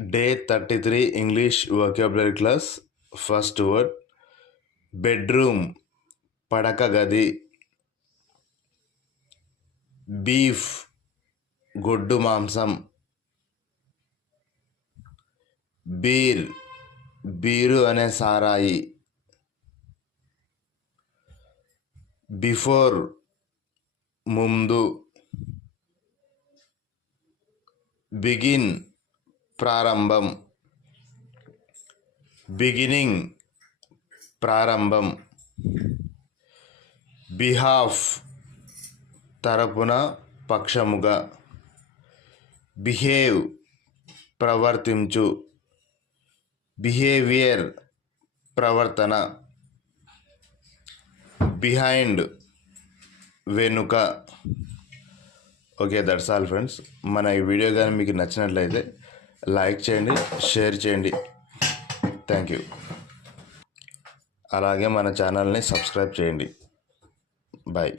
Day 33 English vocabulary class. First word bedroom, padaka gadi. Beef, గొడ్డు మాంసం. Beer అనే సారాయి. బిఫోర్, ముందు. బిగిన్, ప్రారంభం. బిగినింగ్, ప్రారంభం. బిహాఫ్, తరపున, పక్షముగా. బిహేవ్, ప్రవర్తించు. బిహేవియర్, ప్రవర్తన. బిహైండ్, వెనుక. Okay, that's all friends. మన ఈ వీడియో కానీ మీకు నచ్చినట్లయితే లైక్ చేయండి, షేర్ చేయండి. Thank you. అలాగే మన ఛానల్ని సబ్స్క్రైబ్ చేయండి. బాయ్.